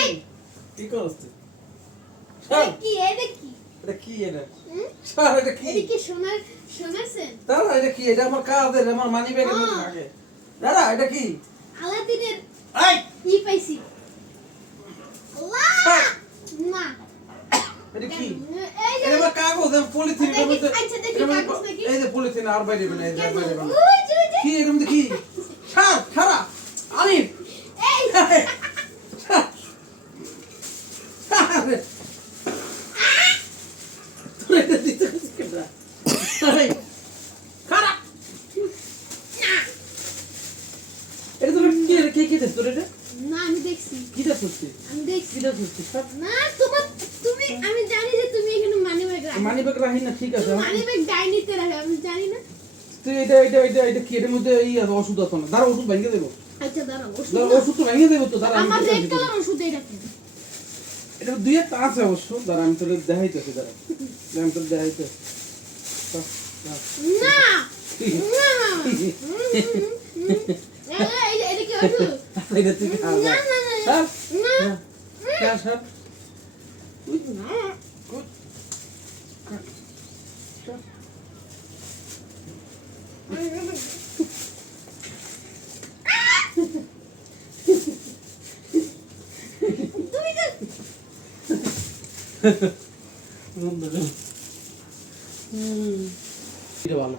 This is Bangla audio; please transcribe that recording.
এই কি করছ তুই? এটা কি এটা? স্যার এটা কি? এটা কি শোনাছেন দাঁড়া এটা কি? এটা আমার কাঁধের আমার মানি ব্যাগের মধ্যে থাকে। দাঁড়া এটা কি? আলাদিনের এই কি পাইছি আল্লাহ না এটা কি? এই যে এটা আমার কাগজ আমি পলিথিন এর মধ্যে আচ্ছা দেখি কাগজ নাকি এই যে পলিথিন আর বাইরে বানা এই যে বাইরে বানা ওই যে কি এর মধ্যে কি? স্যার ছাড়া আলিফ এই না আমি দেখছি আমি দেখছি না তুমি আমি জানি যে তুমি এখানে মানিব্যাগ রাখো মানিব্যাগ রাখি না ঠিক আছে মানিব্যাগ ডাইনিতে রাখো আমি জানি না তুই এটা কি এর মধ্যে এই ওষুধ আছে না দাঁড়া ওষুধ ভেঙে দেবো আচ্ছা দাঁড়াও ওষুধ তো ভেঙে দেবো তো দাঁড়া আমার রেড কালার ওষুধ এই রাখো এটা দুই একটা আছে অবশ্য দাঁড়া আমি তোকে দেখাইতেছি দাঁড়া আমি তোকে দেখাইতেছি না এটা কি ওষুধ এটা তুই খা না না না না খা স্যার না তুমি এটা ভালো